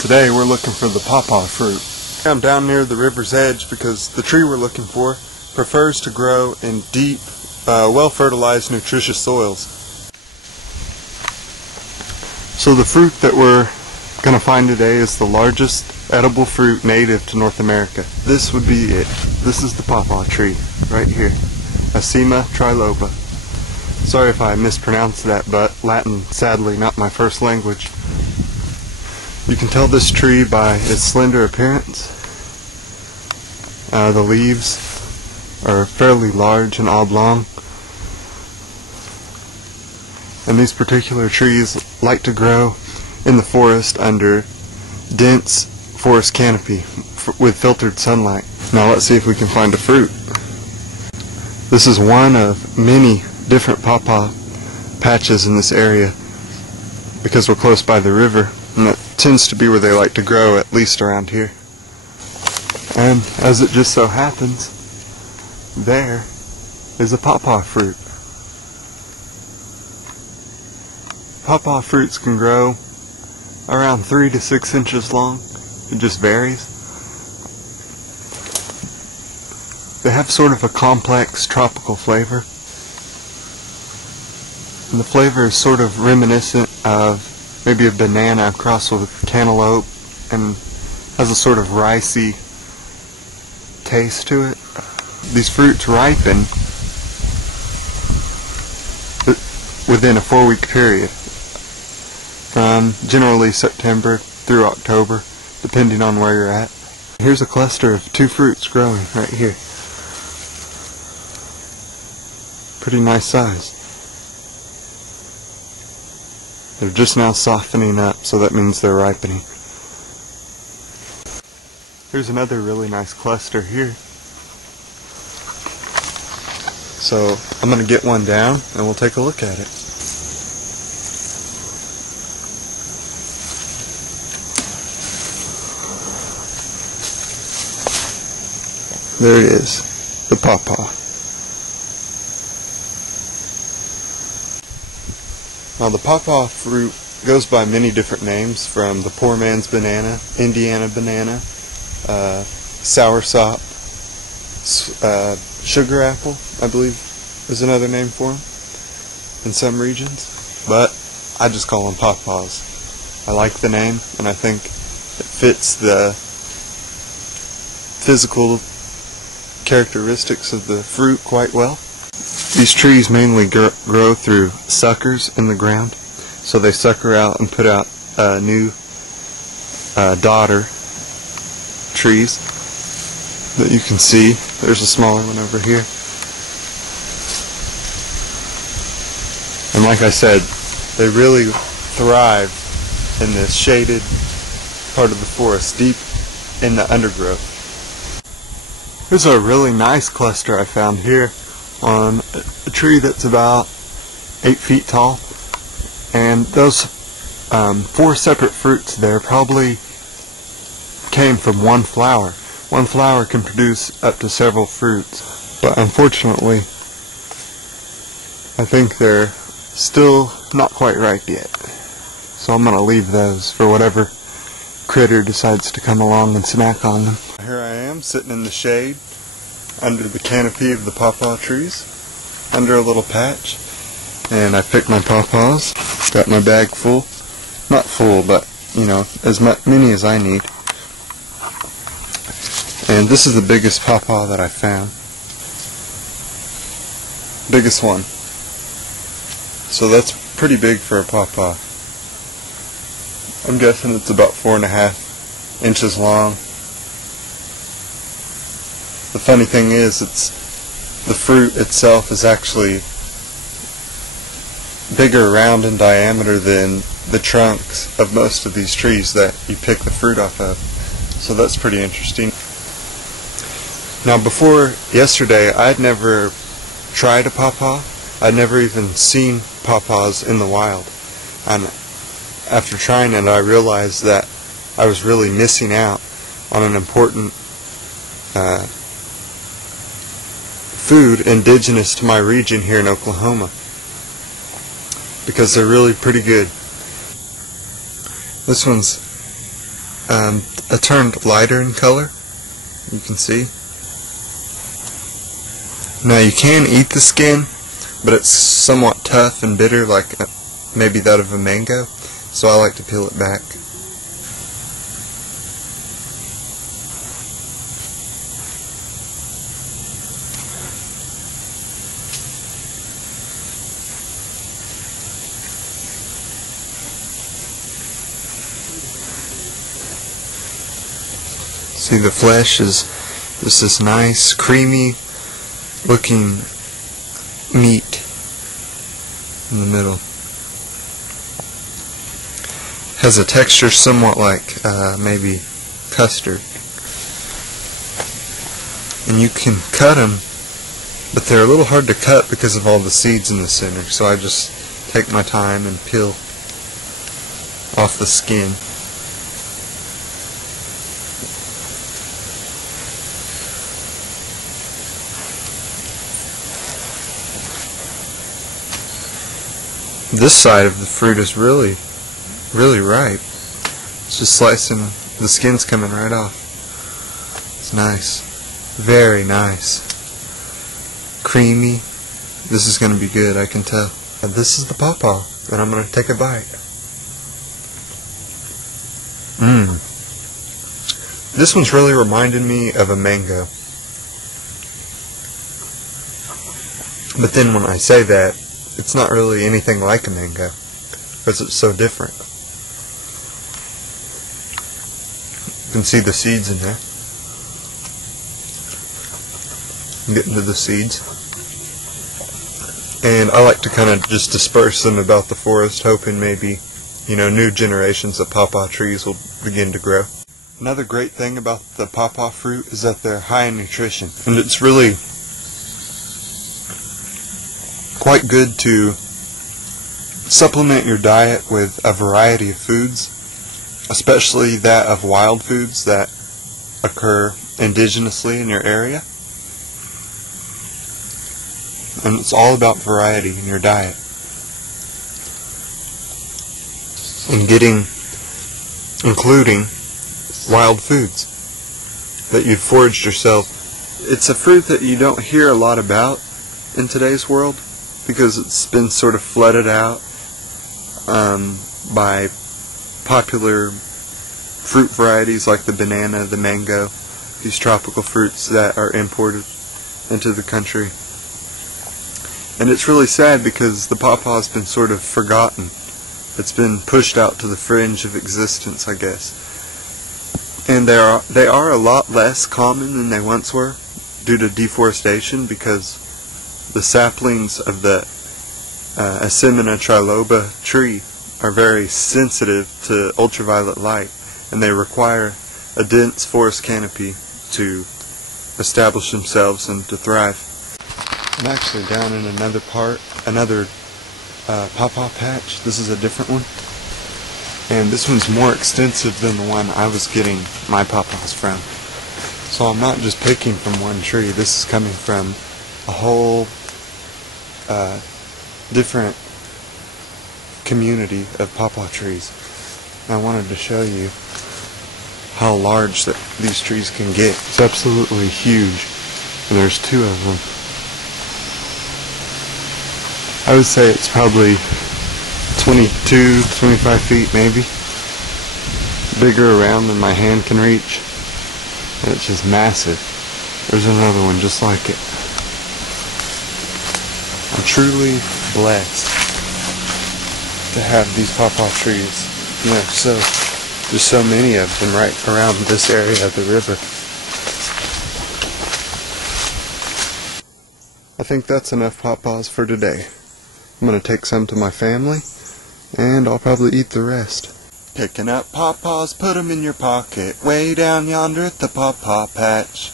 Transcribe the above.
Today we're looking for the pawpaw fruit. I'm down near the river's edge because the tree we're looking for prefers to grow in deep, well-fertilized, nutritious soils. So the fruit that we're going to find today is the largest edible fruit native to North America. This would be it. This is the pawpaw tree right here. Acema triloba. Sorry if I mispronounced that, but Latin, sadly, not my first language. You can tell this tree by its slender appearance. The leaves are fairly large and oblong. And these particular trees like to grow in the forest under dense forest canopy with filtered sunlight. Now let's see if we can find a fruit. This is one of many different pawpaw patches in this area because we're close by the river, and that tends to be where they like to grow, at least around here. And as it just so happens, there is a pawpaw fruit. Pawpaw fruits can grow around 3 to 6 inches long. It just varies. They have sort of a complex tropical flavor. And the flavor is sort of reminiscent of maybe a banana crossed with cantaloupe and has a sort of ricey taste to it. These fruits ripen within a 4-week period, from generally September through October, depending on where you're at. Here's a cluster of 2 fruits growing right here. Pretty nice size. They're just now softening up, so that means they're ripening. Here's another really nice cluster here. So I'm going to get one down and we'll take a look at it. There it is, the pawpaw. Now the pawpaw fruit goes by many different names, from the poor man's banana, Indiana banana, soursop, sugar apple, I believe is another name for them in some regions. But I just call them pawpaws. I like the name, and I think it fits the physical characteristics of the fruit quite well. These trees mainly grow through suckers in the ground, so they sucker out and put out new daughter trees that you can see. There's a smaller one over here. And like I said, they really thrive in this shaded part of the forest, deep in the undergrowth. Here's a really nice cluster I found here on a tree that's about 8 feet tall, and those 4 separate fruits there probably came from one flower. One flower can produce up to several fruits, but unfortunately I think they're still not quite ripe yet, so I'm going to leave those for whatever critter decides to come along and snack on them. Here I am sitting in the shade under the canopy of the pawpaw trees, under a little patch, and I picked my pawpaws, got my bag full, not full, but you know, as many as I need. And this is the biggest pawpaw that I found, biggest one, so that's pretty big for a pawpaw. I'm guessing it's about 4.5 inches long. The funny thing is, the fruit itself is actually bigger around in diameter than the trunks of most of these trees that you pick the fruit off of. So that's pretty interesting. Now before yesterday, I'd never tried a pawpaw. I'd never even seen pawpaws in the wild. And after trying it, I realized that I was really missing out on an important food indigenous to my region here in Oklahoma, because they're really pretty good. This one's turned lighter in color. You can see. Now you can eat the skin, but it's somewhat tough and bitter, like maybe that of a mango, so I like to peel it back. See, the flesh is just this nice, creamy looking meat in the middle. Has a texture somewhat like maybe custard. And you can cut them, but they're a little hard to cut because of all the seeds in the center. So I just take my time and peel off the skin. This side of the fruit is really ripe. It's just slicing, the skin's coming right off. It's nice. Very nice. Creamy. This is going to be good, I can tell. And this is the pawpaw, and I'm going to take a bite. This one's really reminded me of a mango. But then when I say that, it's not really anything like a mango, because it's so different. You can see the seeds in there. I'm getting to the seeds. And I like to kind of just disperse them about the forest, hoping maybe, new generations of pawpaw trees will begin to grow. Another great thing about the pawpaw fruit is that they're high in nutrition, and it's really quite good to supplement your diet with a variety of foods, especially that of wild foods that occur indigenously in your area. And it's all about variety in your diet. And including wild foods that you've foraged yourself. It's a fruit that you don't hear a lot about in today's world, because it's been sort of flooded out by popular fruit varieties like the banana, the mango, these tropical fruits that are imported into the country. And it's really sad because the pawpaw has been sort of forgotten. It's been pushed out to the fringe of existence, I guess. And they are a lot less common than they once were due to deforestation, because the saplings of the Asimina triloba tree are very sensitive to ultraviolet light, and they require a dense forest canopy to establish themselves and to thrive. I'm actually down in another pawpaw patch. This is a different one, and this one's more extensive than the one I was getting my pawpaws from. So I'm not just picking from one tree. This is coming from a whole different community of pawpaw trees. And I wanted to show you how large these trees can get. It's absolutely huge, and there's two of them. I would say it's probably 22, 25 feet maybe. Bigger around than my hand can reach. And it's just massive. There's another one just like it. I'm truly blessed to have these pawpaw trees. There's so many of them right around this area of the river. I think that's enough pawpaws for today. I'm going to take some to my family, and I'll probably eat the rest. Picking up pawpaws, put them in your pocket, way down yonder at the pawpaw patch.